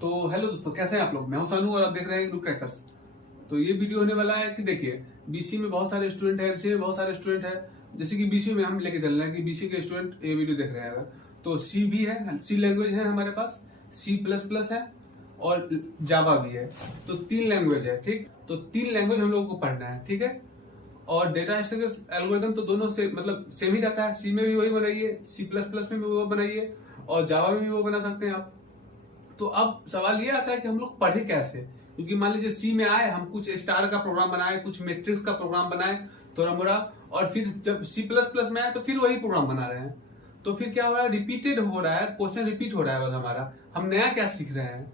तो हेलो दोस्तों, कैसे हैं आप लोग। मैं हूं सानू और आप देख रहे हैं ग्रुप क्रैकर्स। तो ये वीडियो होने वाला है कि देखिए, बीसी में बहुत सारे स्टूडेंट है, एमसीए में बहुत सारे स्टूडेंट है। जैसे कि बीसी में हम लेके चल रहे हैं कि बीसी के स्टूडेंट ये वीडियो देख रहे हैं अगर, तो सी भी है, सी लैंग्वेज है हमारे पास, C++ है और जावा भी है। तो 3 लैंग्वेज है, ठीक। तो 3 लैंग्वेज हम लोगों को पढ़ना है, ठीक है। और डेटा स्ट्रक्चर एल्गोरिथम तो दोनों से मतलब सेम ही रहता है। सी में भी वही बनाइए, C++ में भी वो बनाइए और जावा में भी वो बना सकते हैं आप। तो अब सवाल ये आता है कि हम लोग पढ़े कैसे, क्योंकि मान लीजिए सी में आए, हम कुछ स्टार का प्रोग्राम बनाए, कुछ मैट्रिक्स का प्रोग्राम बनाए थोड़ा मोड़ा, और फिर जब C++ में आए तो फिर वही प्रोग्राम बना रहे हैं। तो फिर क्या हो रहा है, रिपीटेड हो रहा है, क्वेश्चन रिपीट हो रहा है बस हमारा। हम नया क्या सीख रहे हैं।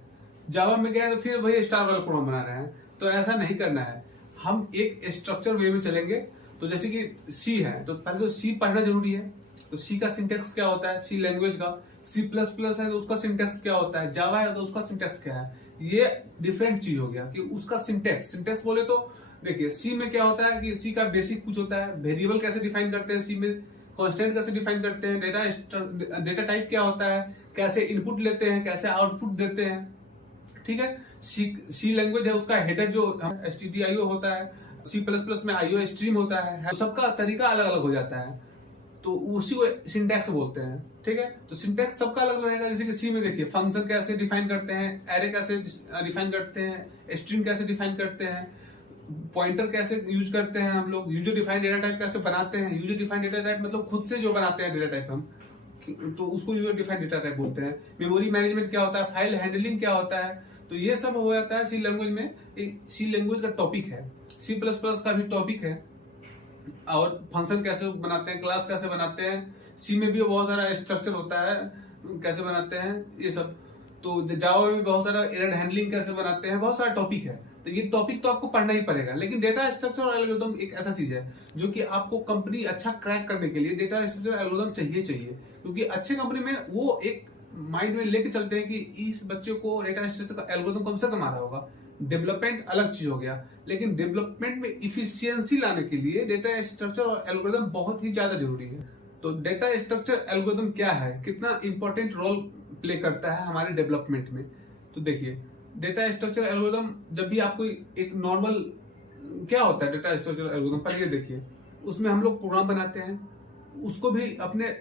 जावा में गए तो फिर वही स्टार वाला प्रोग्राम बना रहे हैं। तो ऐसा नहीं करना है, हम एक स्ट्रक्चर वे में चलेंगे। तो जैसे कि सी है तो पहले तो सी पढ़ना जरूरी है। तो सी का सिंटेक्स क्या होता है, सी लैंग्वेज का। C++ है तो उसका सिंटेक्स क्या होता है, जावा है तो उसका सिंटेक्स क्या है। ये डिफरेंट चीज हो गया कि उसका सिंटेक्स बोले तो देखिए, सी में क्या होता है कि सी का बेसिक कुछ होता है, वेरिएबल कैसे डिफाइन करते हैं सी में, कांस्टेंट कैसे डिफाइन करते हैं, डेटा टाइप क्या होता है, कैसे इनपुट लेते हैं, कैसे आउटपुट देते हैं, ठीक है। सी लैंग्वेज है, उसका हेडर जो stdio होता है, C++ में IO स्ट्रीम होता है। तो सबका तरीका अलग अलग हो जाता है, तो उसी को सिंटैक्स बोलते हैं, ठीक है। तो सिंटैक्स सबका अलग रहेगा। जैसे कि सी में देखिए, फंक्शन कैसे डिफाइन करते हैं, एरे कैसे डिफाइन करते हैं, स्ट्रिंग कैसे डिफाइन करते हैं, पॉइंटर कैसे यूज करते हैं हम लोग, यूजर डिफाइंड डेटा टाइप कैसे बनाते हैं। यूजर डिफाइंड डेटा टाइप मतलब खुद से जो बनाते हैं डेटा टाइप हम, तो उसको यूजर डिफाइंड डेटा टाइप बोलते हैं। मेमोरी मैनेजमेंट क्या होता है, फाइल हैंडलिंग क्या होता है, तो ये सब हो जाता है सी लैंग्वेज में। सी लैंग्वेज का टॉपिक है, C++ का भी टॉपिक है। और फंक्शन कैसे बनाते हैं, क्लास कैसे बनाते हैं, सी में भी बहुत सारा स्ट्रक्चर होता है, कैसे बनाते हैं ये सब। तो जावा में भी बहुत सारा एरर हैंडलिंग कैसे बनाते हैं, बहुत सारा टॉपिक है। तो ये टॉपिक तो आपको पढ़ना ही पड़ेगा। लेकिन डेटा स्ट्रक्चर और एल्गोरिथम एक ऐसा चीज है जो कि आपको कंपनी अच्छा क्रैक करने के लिए डेटा स्ट्रक्चर एल्गोरिथम चाहिए। क्योंकि अच्छे कंपनी में वो एक माइंड में लेके चलते हैं कि इस बच्चे को डेटा स्ट्रक्चर का एल्गोरिथम कम से कम आ रहा होगा। डेवलपमेंट अलग चीज हो गया, लेकिन डेवलपमेंट में इफिशियंसी लाने के लिए डेटा स्ट्रक्चर और एल्गोरिथम बहुत ही ज्यादा जरूरी है। तो डेटा स्ट्रक्चर एल्गोरिथम क्या है, कितना इंपॉर्टेंट रोल प्ले करता है हमारे डेवलपमेंट में। तो देखिए, डेटा स्ट्रक्चर एल्गोरिथम जब भी आपको एक नॉर्मल क्या होता है डेटा स्ट्रक्चर एल्गोरिथम, पहले देखिए उसमें हम लोग प्रोग्राम बनाते हैं, उसको भी अपने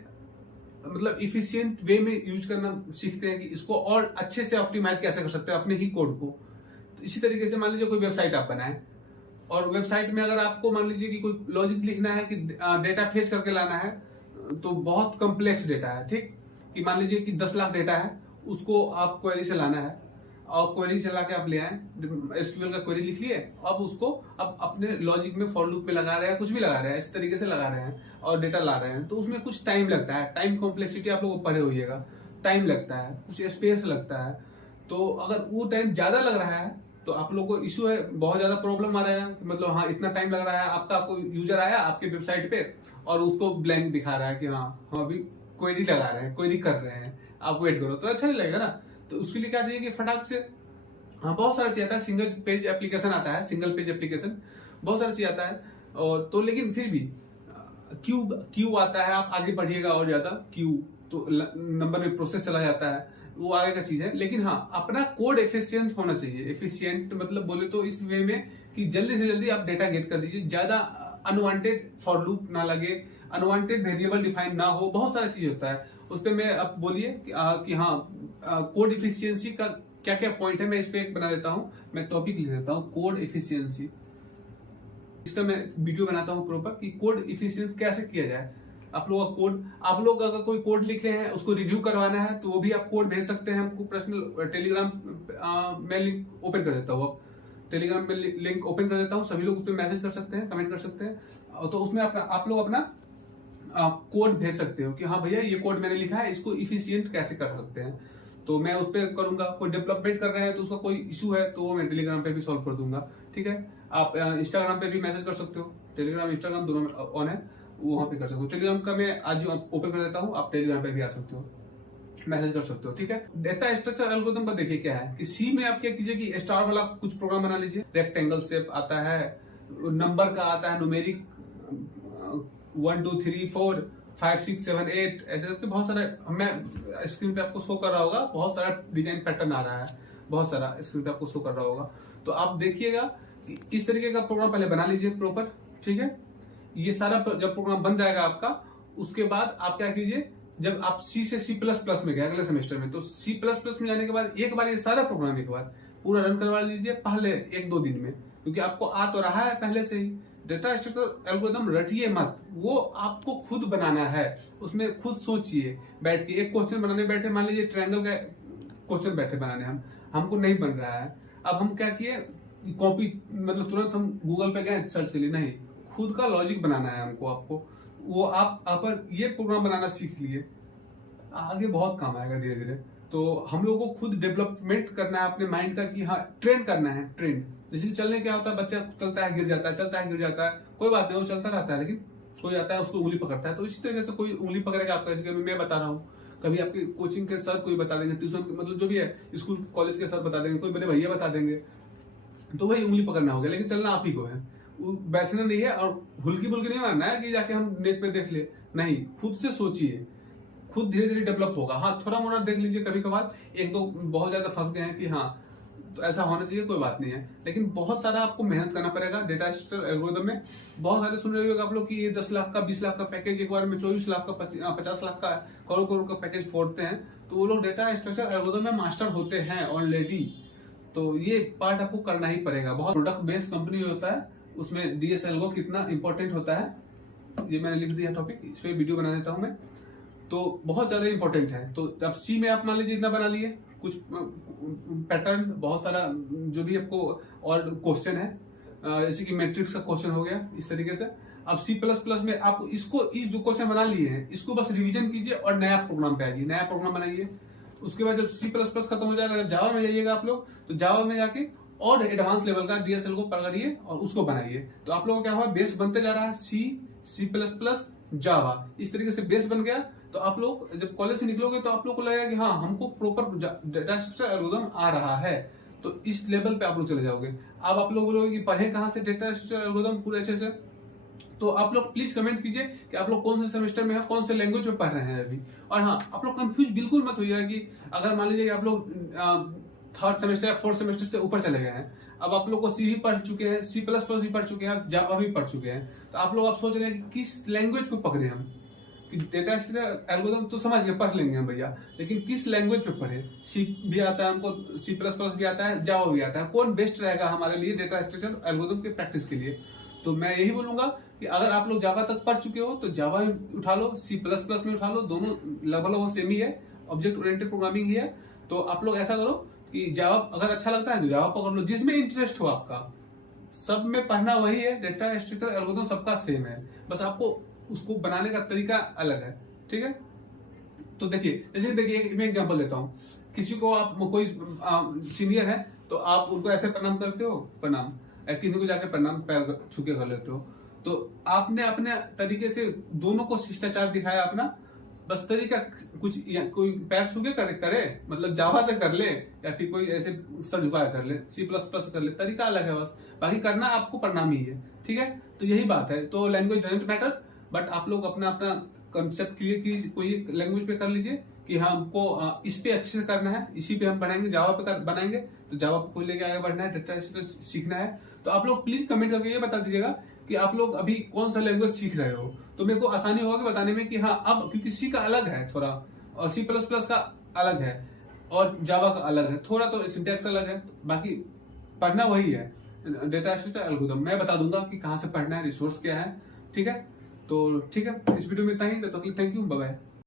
मतलब इफिशियंट वे में यूज करना सीखते हैं कि इसको और अच्छे से ऑप्टिमाइज कैसे कर सकते हैं अपने ही कोड को। तो इसी तरीके से मान लीजिए कोई वेबसाइट आप बनाए, और वेबसाइट में अगर आपको मान लीजिए कि कोई लॉजिक लिखना है कि डेटा फेच करके लाना है, तो बहुत कॉम्प्लेक्स डेटा है, ठीक। कि मान लीजिए कि 10 लाख डेटा है, उसको आप क्वेरी से लाना है, और क्वेरी चला के आप ले आए, SQL का क्वेरी लिख लिए, अब उसको अब अपने लॉजिक में फॉर लूप में लगा रहे हैं, कुछ भी लगा रहे हैं, इस तरीके से लगा रहे हैं और डेटा ला रहे हैं। तो उसमें कुछ टाइम लगता है, टाइम कॉम्प्लेक्सिटी आप लोग पढ़े होइएगा, टाइम लगता है, कुछ स्पेस लगता है। तो अगर वो टाइम ज्यादा लग रहा है तो आप लोगों को इश्यू है, बहुत ज्यादा प्रॉब्लम आ रहा है कि मतलब हाँ इतना टाइम लग रहा है। आपका कोई यूजर आया आपके वेबसाइट पे और उसको ब्लैंक दिखा रहा है कि हाँ हम अभी क्वेरी लगा रहे हैं, क्वेरी कर रहे हैं, आप वेट करो, तो अच्छा नहीं लगेगा ना। तो उसके लिए क्या चाहिए कि फटाक से, हाँ बहुत सारा चीज आता है, सिंगल पेज एप्लीकेशन आता है, सिंगल पेज एप्लीकेशन बहुत सारा चीज आता है। और तो लेकिन फिर भी क्यू आता है, आप आगे बढ़िएगा और ज्यादा क्यू तो नंबर में प्रोसेस चला जाता है, वो आगे का चीज है। लेकिन हाँ, अपना कोड एफिशिएंट होना चाहिए। एफिशिएंट मतलब बोले तो इस वे में कि जल्दी से जल्दी आप डेटा गेट कर दीजिए, ज्यादा अनवांटेड फॉर लूप ना लगे, अनवांटेड वेरिएबल डिफाइन ना हो, बहुत सारा चीज होता है उस पर। मैं अब बोलिए कि हाँ कोड इफिशियंसी का क्या क्या पॉइंट है, मैं इस पे एक बना देता हूं, मैं टॉपिक लिख देता हूं कोड इफिशियंसी। इसका मैं वीडियो बनाता हूं प्रॉपर कि कोड इफिशियंसी कैसे किया जाए। आप लोग का कोड, आप लोग अगर कोई कोड लिख रहे हैं उसको रिव्यू करवाना है तो वो भी आप कोड भेज सकते हैं हमको पर्सनल टेलीग्राम में लिंक ओपन कर देता हूँ। अब टेलीग्राम में लिंक ओपन कर देता हूँ, सभी लोग उस पर मैसेज कर सकते हैं, कमेंट कर सकते हैं। तो उसमें आप लोग अपना कोड भेज सकते हो कि हाँ भैया ये कोड मैंने लिखा है, इसको इफिशियंट कैसे कर सकते हैं। तो मैं उस पर करूंगा। कोई डेवलपमेंट कर रहे हैं तो उसका कोई इशू है तो वो मैं टेलीग्राम पे भी सॉल्व कर दूंगा, ठीक है। आप इंस्टाग्राम पे भी मैसेज कर सकते हो, टेलीग्राम इंस्टाग्राम दोनों में ऑन है, वहां पे कर सकते हो। टेलीग्राम का मैं आज ही ओपन कर देता हूँ, आप टेलीग्राम पे भी आ सकते हो, मैसेज कर सकते हो, ठीक है। डेटा स्ट्रक्चर एल्गोरिथम पर देखिए क्या है कि सी में आप क्या कीजिए कि स्टार वाला कुछ प्रोग्राम बना लीजिए, रेक्टेंगल शेप आता है, नंबर का आता है, न्यूमेरिक 1 2 3 4 5, 6, 7, 8 ऐसे करके बहुत सारा, मैं स्क्रीन पे आपको शो कर रहा होगा, बहुत सारा डिजाइन पैटर्न आ रहा है, बहुत सारा स्क्रीन पे आपको शो कर रहा होगा। तो आप देखिएगा कि इस तरीके का प्रोग्राम पहले बना लीजिए प्रॉपर, ठीक है। ये सारा जब प्रोग्राम बन जाएगा आपका, उसके बाद आप क्या कीजिए, जब आप सी से C++ में गए अगले सेमेस्टर में, तो C++ में जाने के बाद एक बार ये सारा प्रोग्राम एक बार पूरा रन करवा लीजिए पहले 1-2 दिन में, क्योंकि आपको आ तो रहा है पहले से ही। डेटा स्ट्रक्चर एल्गोरिथम रटिए मत, वो आपको खुद बनाना है, उसमें खुद सोचिए बैठ के। एक क्वेश्चन बनाने बैठे, मान लीजिए ट्रायंगल का क्वेश्चन बैठे बनाने, हमको नहीं बन रहा है, अब हम क्या किए, कॉपी मतलब तुरंत हम गूगल पे गए सर्च के लिए, नहीं, खुद का लॉजिक बनाना है हमको, आपको वो आप ये प्रोग्राम बनाना सीख लिए, आगे बहुत काम आएगा धीरे धीरे। तो हम लोगों को खुद डेवलपमेंट करना है अपने माइंड का, कि हाँ ट्रेन करना है, ट्रेंड। जैसे चलने क्या होता है, बच्चा चलता है गिर जाता है, चलता है गिर जाता है, कोई बात नहीं, वो चलता रहता है, लेकिन कोई आता है उसको उंगली पकड़ता है, तो इसी तरीके से कोई उंगली पकड़ेगा आपका। जैसे मैं बता रहा हूँ, कभी आपके कोचिंग के सर कोई बता देंगे, ट्यूशन मतलब जो भी है स्कूल कॉलेज के सर बता देंगे, कोई बड़े भैया बता देंगे, तो वही उंगली पकड़ना हो गया, लेकिन चलना आप ही को है, बैठना नहीं है और हुल्की बुल्की नहीं मारना है कि जाके हम नेट पे देख ले, नहीं, खुद से सोचिए, खुद धीरे धीरे डेवलप होगा। हाँ थोड़ा मोड़ा देख लीजिए कभी कभार, एक दो बहुत ज्यादा फंस गए हैं कि हाँ तो ऐसा होना चाहिए, कोई बात नहीं है, लेकिन बहुत सारा आपको मेहनत करना पड़ेगा। डेटा स्ट्रक्चर एल्गोरिथम में बहुत सारे सुन रहे होंगे आप लोग कि ये 10 लाख का 20 लाख का पैकेज एक बार में 24 लाख का 50 लाख का करोड़ करोड़ का पैकेज फोड़ते हैं, तो वो लोग डेटा स्ट्रक्चर एल्गोरिथम में मास्टर होते हैं ऑलरेडी। तो ये पार्ट आपको करना ही पड़ेगा। बहुत प्रोडक्ट बेस्ड कंपनी होता है, उसमें डीएस एल्गो कितना इंपॉर्टेंट होता है, ये मैंने लिख दिया टॉपिक, इस पे वीडियो बना देता हूं मैं, तो बहुत ज्यादा इंपॉर्टेंट है। तो अब सी में आप मान लीजिए इतना बना लिए, कुछ पैटर्न, बहुत सारा जो भी आपको और क्वेश्चन है, जैसे कि मैट्रिक्स का क्वेश्चन हो गया, इस तरीके से। अब C++ में आप इसको, जो क्वेश्चन बना लिए हैं इसको बस रिवीजन कीजिए और नया प्रोग्राम पे आइए, नया प्रोग्राम बनाइए। उसके बाद जब C++ खत्म हो जाएगा, जब जावा में जाइएगा आप लोग, तो जावा में जाके और एडवांस लेवल का डीएसएल को पकड़िए और उसको बनाइए। तो आप लोगों को क्या हुआ, बेस बनते जा रहा है, C++, जावा, इस तरीके से बेस बन गया। तो आप लोग जब कॉलेज से निकलोगे तो आप लोग को लगेगा कि हाँ हमको प्रॉपर डेटा स्ट्रक्चर एल्गोरिथम आ रहा है, तो इस लेवल पे आप लोग चले जाओगे। अब आप लोग बोलोगे कि पढ़े कहाँ से डेटा स्ट्रक्चर एल्गोरिथम पूरे अच्छे से, तो आप लोग प्लीज कमेंट कीजिए कि आप लोग कौन से सेमेस्टर में है, कौन से लैंग्वेज में पढ़ रहे हैं अभी। और हाँ आप लोग कंफ्यूज बिल्कुल मत होइएगा कि अगर मान लीजिए आप लोग 3rd सेमेस्टर या 4th सेमेस्टर से ऊपर चले गए हैं, अब आप लोग को सी भी पढ़ चुके हैं, C++ भी पढ़ चुके हैं, जावा भी पढ़ चुके हैं, तो आप लोग आप सोच रहे हैं कि किस लैंग्वेज को पकड़े हम, कि डेटा स्ट्रक्चर एल्गोरिथम तो समझ के पढ़ लेंगे हम भैया, लेकिन किस लैंग्वेज पे पढ़े। सी भी आता है हमको, C++ भी आता है, जावा भी आता है, कौन बेस्ट रहेगा हमारे लिए डेटा स्ट्रक्चर एल्गोरिथम के प्रैक्टिस के लिए। तो मैं यही बोलूंगा कि अगर आप लोग जावा तक पढ़ चुके हो तो जावा में उठा लो, C++ में उठा लो, दोनों लगभग सेम ही है, ऑब्जेक्ट ओरिएंटेड प्रोग्रामिंग ही है। तो आप लोग ऐसा करो कि जावा अगर अच्छा लगता है तो जावा पकड़ लो, जिसमें इंटरेस्ट हो आपका, सब में पढ़ना वही है, डेटा स्ट्रक्चर एल्गोरिथम सबका सेम है, बस आपको उसको बनाने का तरीका अलग है, ठीक है। तो देखिए, जैसे देखिए मैं एग्जांपल देता हूँ, किसी को आप कोई सीनियर है तो आप उनको ऐसे प्रणाम करते हो, प्रणाम, किसी को जाके प्रणाम पैर छुके कर लेते हो। तो आपने अपने तरीके से दोनों को शिष्टाचार दिखाया अपना, बस तरीका कुछ, कोई पैर छुके करे मतलब जावा से कर ले, या फिर कोई ऐसे सर झुकाया कर ले, C++ कर ले, तरीका अलग है बस, बाकी करना आपको प्रणाम ही है, ठीक है। तो यही बात है। तो लैंग्वेज डजंट मैटर, बट आप लोग अपना अपना कंसेप्ट क्लियर की, कोई लैंग्वेज पे कर लीजिए कि हाँ हमको इस पे अच्छे से करना है, इसी पे हम बनाएंगे, जावा पे बनाएंगे, तो जावा पे कोई लेके आगे बढ़ना है, डेटा स्ट्रक्चर सीखना है। तो आप लोग प्लीज कमेंट करके ये बता दीजिएगा कि आप लोग अभी कौन सा लैंग्वेज सीख रहे हो, तो मेरे को आसानी होगी बताने में कि हाँ अब, क्योंकि सी का अलग है थोड़ा, और C++ का अलग है, और जावा का अलग है थोड़ा, तो सिंटैक्स अलग है, बाकी पढ़ना वही है, डेटा स्ट्रक्चर एल्गोरिथम। मैं बता दूंगा कि कहाँ से पढ़ना है, रिसोर्स क्या है, ठीक है। तो ठीक है, इस वीडियो में इतना ही, तो थैंक यू, बाय बाय।